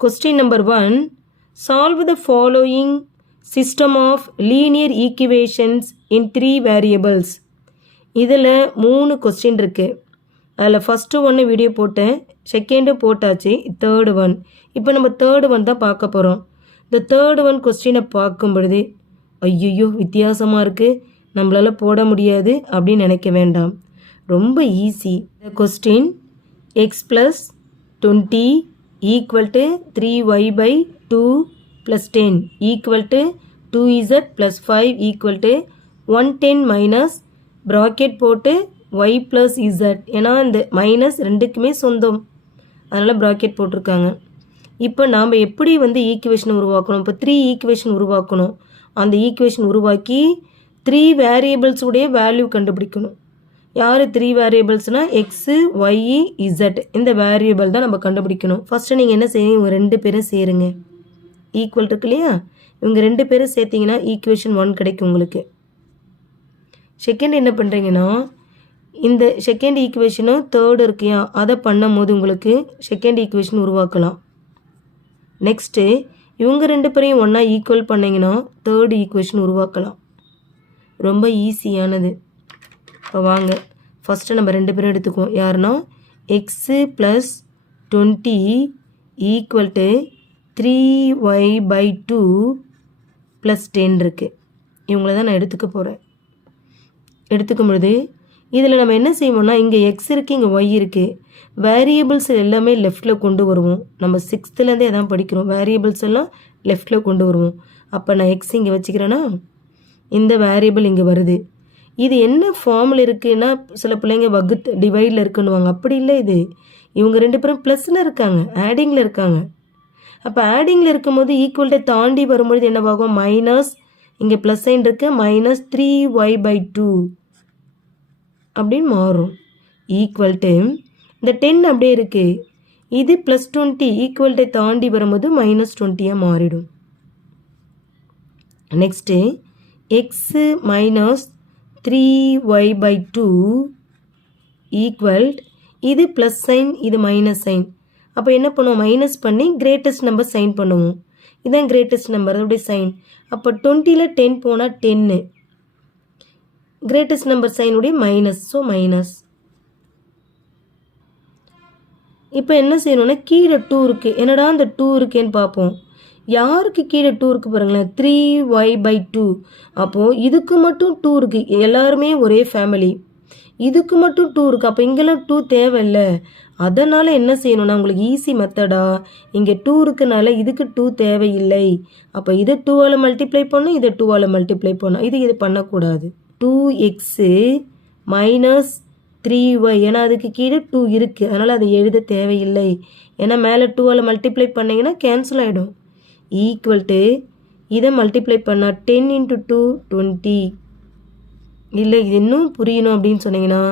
Question number 1. Solve the following system of linear equations in 3 variables. இதில் 3 question இருக்குது. அதில் first ஒன்று video போட்டேன், செகண்டு போட்டாச்சு, தேர்டு ஒன். இப்போ நம்ம தேர்டு ஒன் தான் பார்க்க போகிறோம். இந்த தேர்டு ஒன் கொஸ்டினை பார்க்கும் பொழுது ஐயோ வித்தியாசமாக இருக்குது, நம்மளால் போட முடியாது அப்படின்னு நினைக்க வேண்டாம். ரொம்ப ஈஸி. இந்த question x + 20 = 3y / 2 + 10 = 2z + 5 = 110 minus bracket போட்டு y + z. ஏன்னா இந்த மைனஸ் ரெண்டுக்குமே சொந்தம், அதனால் ப்ராக்கெட் போட்டிருக்காங்க. இப்போ நாம் எப்படி ஈக்குவேஷன் உருவாக்கணும்? இப்போ 3 ஈக்குவேஷன் உருவாக்கணும். அந்த ஈக்குவேஷன் உருவாக்கி 3 வேரியபிள்ஸுடைய வேல்யூ கண்டுபிடிக்கணும். யார் 3 வேரியபிள்ஸ்னால் எக்ஸு ஒய் இசட், இந்த வேரியபிள் தான் நம்ம கண்டுபிடிக்கணும். ஃபஸ்ட்டு நீங்கள் என்ன செய்யுங்க, இவங்க 2 பேரும் சேருங்க. ஈக்குவல் இருக்கு இல்லையா, இவங்க 2 பேரும் சேர்த்திங்கன்னா ஈக்குவேஷன் 1 கிடைக்கும் உங்களுக்கு. செகண்ட் என்ன பண்ணுறீங்கன்னா, இந்த செகண்ட் ஈக்குவேஷனும் தேர்டு இருக்கியா, அதை பண்ணும் போது உங்களுக்கு செகண்ட் ஈக்குவேஷன் உருவாக்கலாம். நெக்ஸ்ட்டு இவங்க 2 பேரையும் ஒன்றா ஈக்குவல் பண்ணிங்கன்னா தேர்டு ஈக்குவேஷன் உருவாக்கலாம். ரொம்ப ஈஸியானது. இப்போ வாங்க ஃபஸ்ட்டு நம்ம 2 பேரும் எடுத்துக்குவோம். யாருன்னா எக்ஸு + 20 = 3y / 2 + 10 இருக்குது. இவங்கள தான் நான் எடுத்துக்க போகிறேன். எடுத்துக்கும் பொழுது இதில் நம்ம என்ன செய்வோம்னா, இங்கே எக்ஸ் இருக்குது, இங்கே ஒய் இருக்குது. வேரியபிள்ஸ் எல்லாமே லெஃப்டில் கொண்டு வருவோம். நம்ம 6th எதான் படிக்கிறோம், வேரியபிள்ஸ் எல்லாம் லெஃப்டில் கொண்டு வருவோம். அப்போ நான் எக்ஸ் இங்கே வச்சுக்கிறேன்னா இந்த வேரியபிள் இங்கே வருது. இது என்ன ஃபார்மில் இருக்குன்னா, சில பிள்ளைங்க டிவைடில் இருக்குன்னுவாங்க. அப்படி இல்லை, இது இவங்க 2 பேரும் ப்ளஸில் இருக்காங்க, ஆடிங்கில் இருக்காங்க. அப்போ ஆடிங்கில் இருக்கும்போது ஈக்குவல்ட்டை தாண்டி வரும்பொழுது என்னவாகும், மைனஸ், இங்கே ப்ளஸ் சைன் இருக்குது, -3y / 2 அப்படின்னு மாறும். ஈக்குவல்ட்டு இந்த 10 அப்படியே இருக்குது, இது +20 ஈக்குவல்ட்டை தாண்டி வரும்போது -20 மாறிடும். நெக்ஸ்ட்டு எக்ஸு -3y / 2 ஈக்குவல், இது ப்ளஸ் சைன், இது மைனஸ் சைன். அப்போ என்ன பண்ணுவோம், மைனஸ் பண்ணி கிரேட்டஸ்ட் நம்பர் சைன் பண்ணுவோம். இதுதான் கிரேட்டஸ்ட் நம்பர், அதோடைய சைன். அப்போ 20ல் 10 போனால் 10, கிரேட்டஸ்ட் நம்பர் சைனுடைய மைனஸ், ஸோ மைனஸ். இப்போ என்ன செய்யணும்னா, கீழே 2 இருக்குது. என்னடா இந்த 2 இருக்கேன்னு பார்ப்போம். யாருக்கு கீழே 2 இருக்குது பாருங்களேன், 3y / 2. அப்போது இதுக்கு மட்டும் 2 இருக்குது, எல்லாருமே ஒரே ஃபேமிலி. இதுக்கு மட்டும் 2 இருக்குது, அப்போ இங்கெல்லாம் 2 தேவையில்லை. அதனால் என்ன செய்யணும்னா, உங்களுக்கு ஈஸி மெத்தடா, இங்கே 2 இருக்குனால இதுக்கு 2 தேவையில்லை. அப்போ இதை 2ஆல் மல்டிப்ளை பண்ணணும், இதை 2ஆல் மல்டிப்ளை பண்ணணும். இது பண்ணக்கூடாது. 2x - 3y, ஏன்னா அதுக்கு கீழே 2 இருக்குது, அதனால் அதை எழுத தேவையில்லை. ஏன்னா மேலே 2ஆல் மல்டிப்ளை பண்ணிங்கன்னா கேன்சல் ஆகிடும். ஈக்குவல்ட்டு இதை மல்டிப்ளை பண்ணால் 10 × 2 20. இல்லை இது இன்னும் புரியணும் அப்படின்னு சொன்னீங்கன்னா,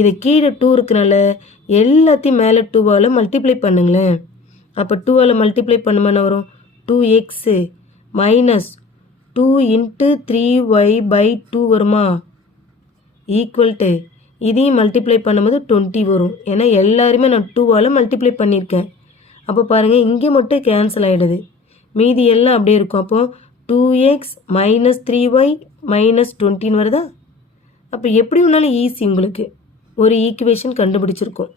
இது கீழே 2 இருக்குனால எல்லாத்தையும் மேலே 2ஆல் மல்டிப்ளை பண்ணுங்களேன். அப்போ 2ஆல் மல்டிப்ளை பண்ணும்போது வரும், 2x - 2 × 3y / 2 வருமா, ஈக்குவல்ட்டு இதையும் மல்டிப்ளை பண்ணும்போது 20 வரும். ஏன்னா எல்லாருமே நான் 2ஆல் மல்டிப்ளை பண்ணியிருக்கேன். அப்போ பாருங்கள், இங்கே மட்டும் கேன்சல் ஆகிடுது, மீதி எல்லாம் அப்படியே இருக்கும். அப்போது 2x - 3y - 20 வருதா. அப்போ எப்படி ஒன்றாலும் ஈஸி, உங்களுக்கு ஒரு ஈக்குவேஷன் கண்டுபிடிச்சிருக்கோம்.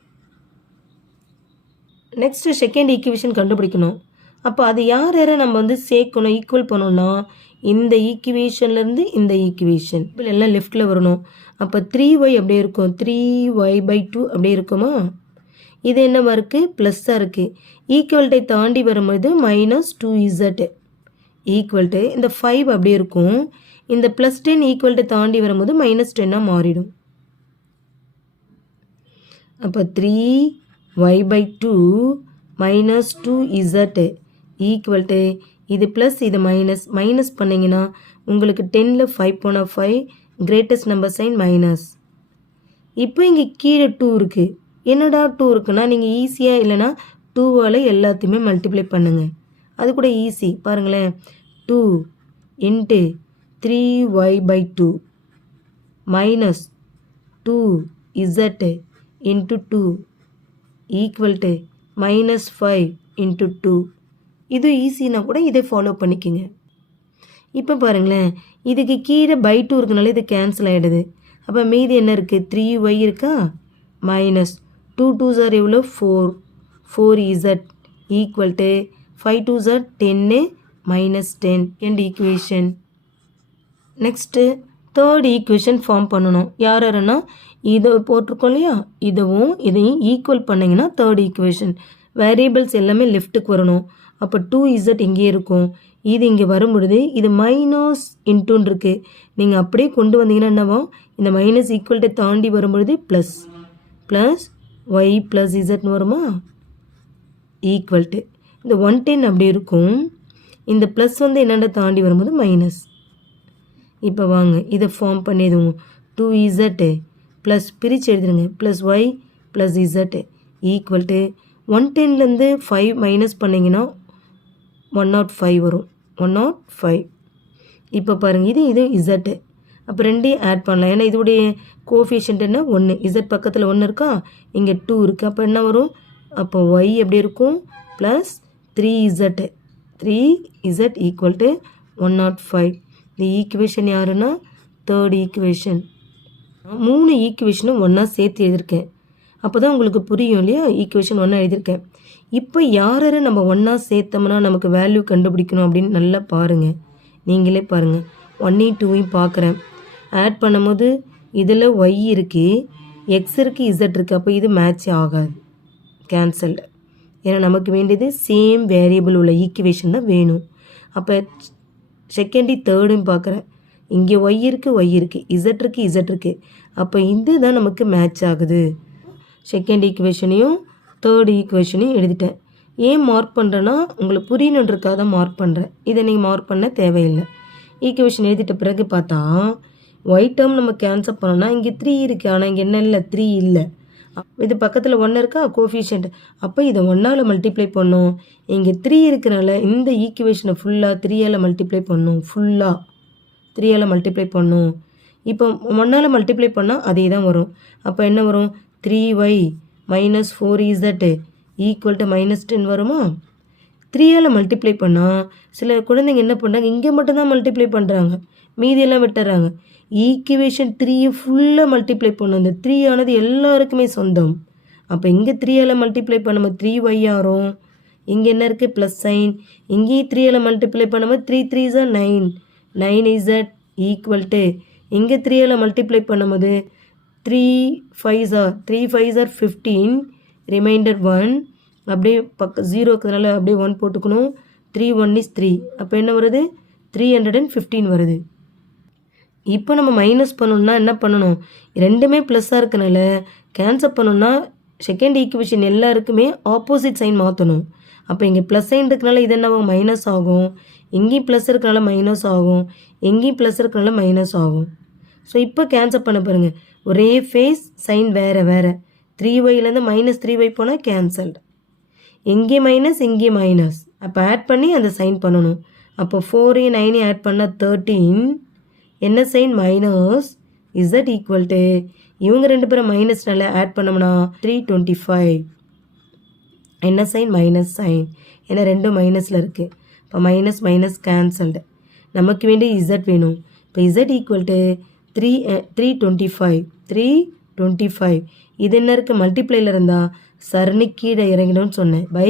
நெக்ஸ்ட்டு செகண்ட் ஈக்குவேஷன் கண்டுபிடிக்கணும். அப்போ அது யார் யாரை நம்ம சேர்க்கணும், ஈக்குவல் பண்ணணும்னா, இந்த ஈக்குவேஷன்லேருந்து இந்த ஈக்குவேஷன் எல்லாம் லெஃப்டில் வரணும். அப்போ 3y அப்படியே இருக்கும், 3y / 2 அப்படியே இருக்குமா. இது என்னவா இருக்குது, ப்ளஸ்ஸாக இருக்குது. ஈக்குவல்ட்டை தாண்டி வரும்போது -2z ஈக்குவல்ட்டு இந்த 5 அப்படியே இருக்கும். இந்த +10 ஈக்குவல்ட்டை தாண்டி வரும்போது -10 மாறிடும். அப்போ 3y / 2 -2z ஈக்குவல்ட்டு இது ப்ளஸ், இது மைனஸ் பண்ணிங்கன்னா உங்களுக்கு 10ல் 5 போனால் 5, கிரேட்டஸ்ட் நம்பர் சைன் மைனஸ். இப்போ இங்கே கீழே 2 இருக்குது. என்னடா 2 இருக்குன்னா, நீங்கள் ஈஸியாக இல்லைனா 2ஆல் எல்லாத்தையுமே மல்டிப்ளை பண்ணுங்கள், அது கூட ஈஸி. பாருங்களேன், 2 × 3y / 2 -2z × 2 ஈக்குவல் டு -5 × 2 இது ஈஸினா கூட இதை ஃபாலோ பண்ணிக்கோங்க. இப்போ பாருங்களேன், இதுக்கு கீழே பை 2 இருக்கனால இது கேன்சல் ஆகிடுது. அப்போ மீதி என்ன இருக்குது, 3y இருக்கா, மைனஸ் 2 2s are எவ்வளோ 4, 4z equal to 5 2s are 10 minus 10 and equation. Next third equation form பண்ணணும். யாருன்னா இதை போட்டிருக்கோம் இல்லையா, இதையும் ஈக்குவல் பண்ணிங்கன்னா தேர்ட் ஈக்குவேஷன். வேரியபிள்ஸ் எல்லாமே லெஃப்ட்டுக்கு வரணும். அப்போ 2z இங்கே இருக்கும், இது இங்கே வரும்பொழுது இது மைனஸ் இன்ட்டுன்னு இருக்குது. நீங்கள் அப்படியே கொண்டு வந்தீங்கன்னா என்னவோ, இந்த மைனஸ் ஈக்குவல்ட்டு தாண்டி வரும்பொழுது ப்ளஸ் ப்ளஸ் ஒய் ப்ளஸ் இசட்னு வருமா, ஈக்குவல்ட்டு இந்த 110 அப்படி இருக்கும். இந்த ப்ளஸ் என்னென்ன தாண்டி வரும்போது மைனஸ். இப்போ வாங்க இதை ஃபார்ம் பண்ணிடுவோம். 2z ப்ளஸ் பிரித்து எழுதுருங்க, plus y plus z equal to 110லேருந்து 5 மைனஸ் பண்ணிங்கன்னா 105 வரும், 105. இப்போ பாருங்கள் இது இசட்டு. அப்போ ரெண்டையும் ஆட் பண்ணலாம். ஏன்னா இதோடைய கோஃபிஷியன்ட் என்ன 1, இசட் பக்கத்தில் 1 இருக்கா, இங்கே 2 இருக்குது. அப்போ என்ன வரும், அப்போ ஒய் எப்படி இருக்கும், ப்ளஸ் 3z ஈக்குவல் டு 105. இந்த ஈக்குவேஷன் யாருன்னா தேர்ட் ஈக்குவேஷன். 3 ஈக்குவேஷனும் ஒன்றா சேர்த்து எழுதியிருக்கேன். அப்போ தான் உங்களுக்கு புரியும் இல்லையா, ஈக்குவேஷன் 1 எழுதியிருக்கேன். இப்போ யாரை நம்ம ஒன்றா சேர்த்தோம்னா நமக்கு வேல்யூ கண்டுபிடிக்கணும் அப்படின்னு நல்லா பாருங்கள். நீங்களே பாருங்கள், 1 2 பார்க்குறேன். ஆட் பண்ணும்போது இதில் ஒய் இருக்குது, எக்ஸ் இருக்குது, இசட் இருக்குது. அப்போ இது மேட்ச் ஆகாது, கேன்சல்டு. ஏன்னா நமக்கு வேண்டியது சேம் வேரியபிள் உள்ள ஈக்குவேஷன் தான் வேணும். அப்போ செகண்ட் தேர்டும் பார்க்குறேன், இங்கே ஒய் இருக்குது, இசட் இருக்குது. அப்போ இது தான் நமக்கு மேட்ச் ஆகுது. செகண்ட் ஈக்குவேஷனையும் தேர்ட் ஈக்குவேஷனையும் எழுதிட்டேன். ஏன் மார்க் பண்ணுறேன்னா உங்களுக்கு புரியணுன்றக்காக தான் மார்க் பண்ணுறேன். இதை நீங்கள் மார்க் பண்ண தேவையில்லை. ஈக்குவேஷன் எழுதிட்ட பிறகு பார்த்தா ஒய் டேர்ம் நம்ம கேன்சல் பண்ணோன்னா இங்கே 3 இருக்குது, ஆனால் இங்கே என்ன இல்லை, 3 இல்லை. இது பக்கத்தில் 1 இருக்கா கோஃபிஷியன்ட். அப்போ இதை 1ஆல் மல்டிப்ளை பண்ணோம். இங்கே 3 இருக்கிறனால இந்த ஈக்குவேஷனை ஃபுல்லாக 3ஆல் மல்டிப்ளை பண்ணணும், ஃபுல்லாக 3ஆல் மல்டிப்ளை பண்ணணும். இப்போ 1ஆல் மல்டிப்ளை பண்ணால் அதே தான் வரும். அப்போ என்ன வரும், 3y minus 4z equal to minus 10 வருமா. 3ஆல் மல்டிப்ளை பண்ணால் சில குழந்தைங்க என்ன பண்ணுறாங்க, இங்கே மட்டும்தான் மல்டிப்ளை பண்ணுறாங்க, மீதியெல்லாம் விட்டுறாங்க. ஈக்குவேஷன் 3 ஃபுல்லாக மல்டிப்ளை பண்ணும். இந்த 3 ஆனது எல்லாருக்குமே சொந்தம். அப்போ இங்கே 3ஆல் மல்டிப்ளை பண்ணும்போது 3y ஆகும். இங்கே என்ன இருக்குது, ப்ளஸ் சைன். இங்கேயும் 3ஆல் மல்டிப்ளை பண்ணும்போது 3 3s are 9, 9z equal to இங்கே 3ஆல் மல்டிப்ளை பண்ணும்போது 3 5s are 15, ரிமைண்டர் 1. அப்படியே 0 இருக்கிறதுனால அப்படியே 1 போட்டுக்கணும். 3 1 is 3. அப்போ என்ன வருது, 315 வருது. இப்போ நம்ம மைனஸ் பண்ணணும்னா என்ன பண்ணணும், ரெண்டுமே ப்ளஸ்ஸாக இருக்கனால கேன்சல் பண்ணணும்னா செகண்ட் ஈக்குவேஷன் எல்லாருக்குமே ஆப்போசிட் சைன் மாற்றணும். அப்போ இங்கே ப்ளஸ் சைன் இருக்கனால இது என்ன மைனஸ் ஆகும், எங்கேயும் ப்ளஸ் இருக்கனால மைனஸ் ஆகும், எங்கேயும் ப்ளஸ் இருக்கனால மைனஸ் ஆகும். ஸோ இப்போ கேன்சல் பண்ண பாருங்கள், ஒரே ஃபேஸ் சைன் வேறு வேறு. 3yலேருந்து மைனஸ் 3y போனால் கேன்சல்டு. எங்கே மைனஸ் இங்கே மைனஸ், அப்போ ஆட் பண்ணி அந்த சைன் பண்ணணும். அப்போ 4 9 ஆட் பண்ணால் 13, என்ன sign minus, Z equal to இவங்க 2 பேரும் மைனஸ்னால ஆட் பண்ணோம்னா 325, என்ன சைன் மைனஸ் சைன், ஏன்னா 2 மைனஸில் இருக்குது. இப்போ மைனஸ் மைனஸ் கேன்சல்டு. நமக்கு வேண்டிய இசட் வேணும். இப்போ இசட் ஈக்குவல் டு 325. இது என்ன இருக்குது, மல்டிப்ளையில் இருந்தால் சரணி கீழே இறங்கிடும்னு சொன்னேன், பை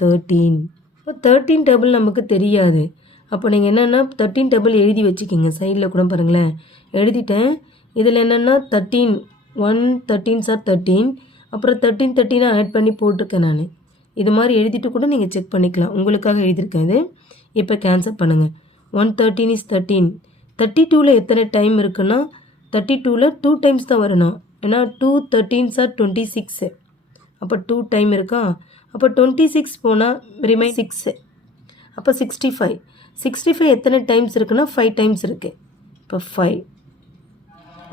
13. இப்போ 13 டேபிள் நமக்கு தெரியாது. அப்போ நீங்கள் என்னென்னா 13 டேபிள் எழுதி வச்சுக்கிங்க, சைடில் கூட பாருங்களேன் எழுதிட்டேன். இதில் என்னென்னா 13 1 13s are 13, அப்புறம் 13 ஆட் பண்ணி போட்டிருக்கேன் நான். இது மாதிரி எழுதிட்டு கூட நீங்கள் செக் பண்ணிக்கலாம், உங்களுக்காக எழுதியிருக்கேன் இது. இப்போ கேன்சல் பண்ணுங்கள். 113 is 13. 32ல் எத்தனை டைம் இருக்குன்னா 32ல் 2 டைம்ஸ் தான் வரணும். ஏன்னா 2 13s are 26. அப்போ 2 டைம் இருக்கா. அப்போ 26 போனால் ரிமைன் 6. அப்போ 65 எத்தனை டைம்ஸ் இருக்குன்னா 5 டைம்ஸ் இருக்குது. இப்போ 5.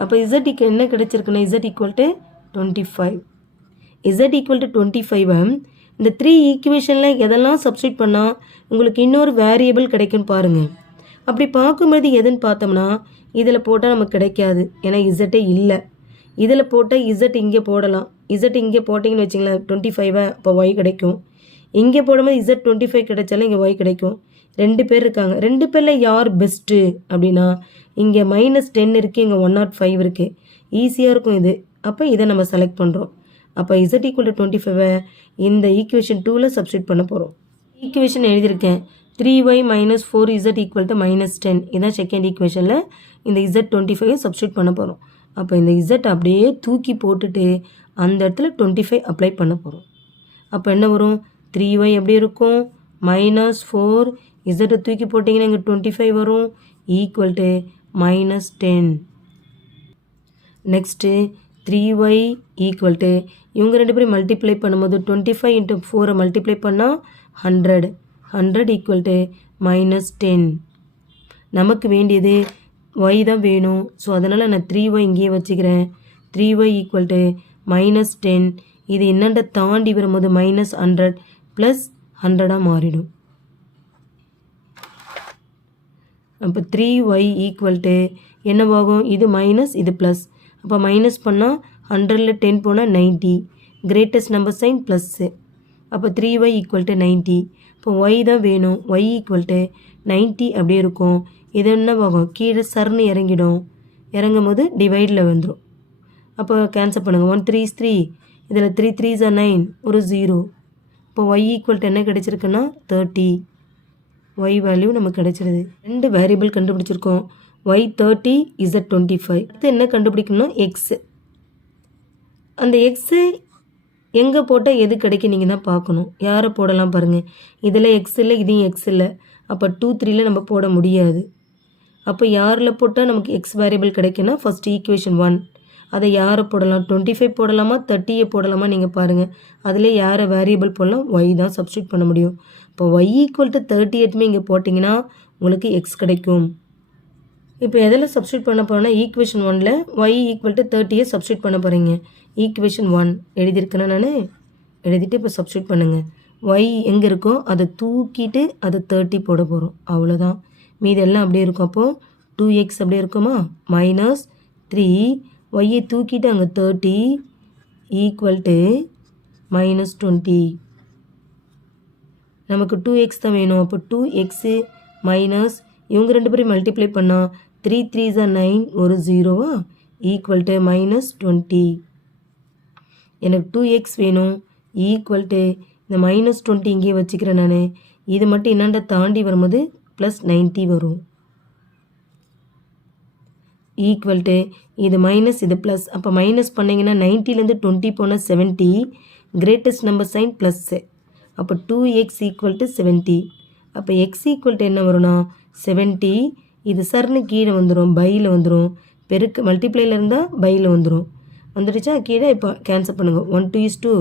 அப்போ இசட்டுக்கு என்ன கிடச்சிருக்குன்னா z equal to 25. Z equal to 25. இந்த 3 ஈக்குவேஷனில் எதெல்லாம் சப்ஸ்டியூட் பண்ணால் உங்களுக்கு இன்னொரு வேரியபிள் கிடைக்குன்னு பாருங்கள். அப்படி பார்க்கும்போது எதுன்னு பார்த்தோம்னா இதில் போட்டால் நமக்கு கிடைக்காது, ஏன்னா இசட்டே இல்லை. இதில் போட்டால் இசட் இங்கே போடலாம். இசட் இங்கே போட்டிங்கன்னு வச்சிங்களேன் 25, அப்போ ஒய் கிடைக்கும். இங்கே போடும்போது இசட் 25 கிடைச்சாலும் இங்கே ஒய் கிடைக்கும். 2 பேர் இருக்காங்க. 2 பேரில் யார் பெஸ்ட்டு அப்படின்னா இங்கே -10 இருக்குது, இங்கே 105 இருக்குது. ஈஸியாக இருக்கும் இது. அப்போ இதை நம்ம செலக்ட் பண்ணுறோம். அப்போ இசட் ஈக்குவல் டு 25 இந்த ஈக்குவேஷன் 2ல் சப்ஸ்டியூட் பண்ண போகிறோம். ஈக்குவேஷன் எழுதியிருக்கேன் 3y - 4z ஈக்குவல் டு -10. இதான் செகண்ட் ஈக்குவேஷனில் இந்த இசட் 25 சப்ஸ்டியூட் பண்ண போகிறோம். அப்போ இந்த இசட் அப்படியே தூக்கி போட்டுட்டு அந்த இடத்துல 25 அப்ளை பண்ண போகிறோம். அப்போ என்ன வரும்? 3y எப்படி இருக்கும்? -4 இசட்டை தூக்கி போட்டிங்கன்னா இங்கே 25 வரும் equal to -10. Next 3y equal to இவங்க 2 பேரும் மல்டிப்ளை பண்ணும்போது 25 × 4 மல்டிப்ளை பண்ணால் 100 ஈக்குவல் டு -10. நமக்கு வேண்டியது y தான் வேணும். ஸோ அதனால் நான் 3y இங்கேயே வச்சுக்கிறேன். 3y equal to -10. இது என்னண்ட தாண்டி வரும்போது -100 ப்ளஸ் 100 மாறிடும். அப்போ 3y ஈக்குவல் டு என்னவாகும்? இது மைனஸ் இது ப்ளஸ். அப்போ மைனஸ் பண்ணால் 100ல் 10 போனால் 90. Greatest number sign plus. அப்போ 3y ஈக்குவல் டு 90. இப்போ y தான் வேணும். y ஈக்குவல் டு 90 அப்படியே இருக்கும். இது என்னவாகும்? கீழே சர்னு இறங்கிடும். இறங்கும் போது டிவைடில் வந்துடும். அப்போ கேன்சல் பண்ணுங்கள். 1 3 is 3. இதில் 3 3s are 9. ஒரு 0. இப்போ y ஈக்குவல் டு என்ன கிடச்சிருக்குன்னா 30. y வேல்யூ நமக்கு கிடச்சிருது. 2 வேரியபிள் கண்டுபிடிச்சிருக்கோம். y 30 z 25. இது என்ன கண்டுபிடிக்கணும்னா எக்ஸு. அந்த எக்ஸு எங்கே போட்டால் எது கிடைக்கும் நீங்கள் தான் பார்க்கணும். யாரை போடலாம் பாருங்கள். இதில் எக்ஸ் இல்லை, இதையும் எக்ஸ் இல்லை. அப்போ 2 3ல் நம்ம போட முடியாது. அப்போ யாரில் போட்டால் நமக்கு எக்ஸ் வேரியபிள் கிடைக்குன்னா ஃபஸ்ட்டு ஈக்குவேஷன் 1. அதை யாரை போடலாம்? 25 போடலாமா 30 போடலாமா நீங்கள் பாருங்கள். அதில் யாரை வேரியபிள் போடலாம்? y தான் சப்ஸ்டியூட் பண்ண முடியும். இப்போ y ஈக்குவல் டு 38 இங்கே போட்டிங்கன்னா உங்களுக்கு எக்ஸ் கிடைக்கும். இப்போ எதில் சப்ஸ்டியூட் பண்ண போகிறோன்னா ஈக்குவேஷன் 1ல் y ஈக்குவல் டு 30 சப்ஸ்டியூட் பண்ண போகிறீங்க. ஈக்குவேஷன் 1 எழுதியிருக்கேன்னா நான் எழுதிட்டு இப்போ சப்ஸ்டியூட் பண்ணுங்கள். y எங்கே இருக்கோ அதை தூக்கிட்டு அதை 30 போட போகிறோம். அவ்வளோதான். மீது எல்லாம் அப்படியே இருக்கும். அப்போது 2x அப்படியே இருக்குமா? -3 y தூக்கிட்டு அங்கே 30 ஈக்குவல் டு -20. நமக்கு 2x தான் வேணும். அப்போ 2x மைனஸ் இவங்க 2 பேரும் மல்டிப்ளை பண்ணால் 3 3s are 9 ஒரு 0வா ஈக்குவல் டு -20. எனக்கு 2x வேணும் ஈக்குவல் டு இந்த -20 இங்கே வச்சுக்கிறேன் நான். இது மட்டும் என்னண்ட தாண்டி வரும்போது +90 வரும் ஈக்குவல் டு இது மைனஸ் இது ப்ளஸ். அப்போ மைனஸ் பண்ணிங்கன்னா 90லேருந்து 20 போனால் 70. Greatest number sign plus. அப்போ 2x ஈக்குவல் டு 70. அப்போ x ஈக்குவல் டு என்ன வரும்னா 70. இது சர்னு கீழே வந்துடும், பையில் வந்துடும். பெருக்கு மல்டிப்ளையில் இருந்தால் பையில் வந்துடும். வந்துடுச்சா? கீழே இப்போ கேன்சல் பண்ணுங்கள். 1 2 is 2.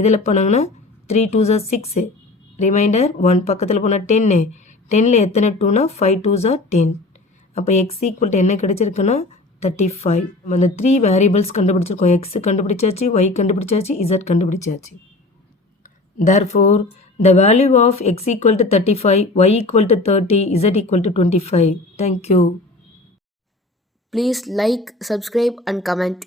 இதில் பண்ணாங்கன்னா 3 2s are 6. ரிமைண்டர் 1 பக்கத்தில் போனால் 10. 10ல் எத்தனை 2னா 5 2s are 10. அப்போ எக்ஸ் ஈக்குவல் டு என்ன கிடச்சிருக்குன்னா 35. நம்ம அந்த 3 வேரியபிள்ஸ் கண்டுபிடிச்சிருக்கோம். எக்ஸ் கண்டுபிடிச்சாச்சு, ஒய் கண்டுபிடிச்சாச்சு, இசட் கண்டுபிடிச்சாச்சு. Therefore, the value of x equal to 35, y equal to 30, z equal to 25. Thank you. Please like, subscribe and comment.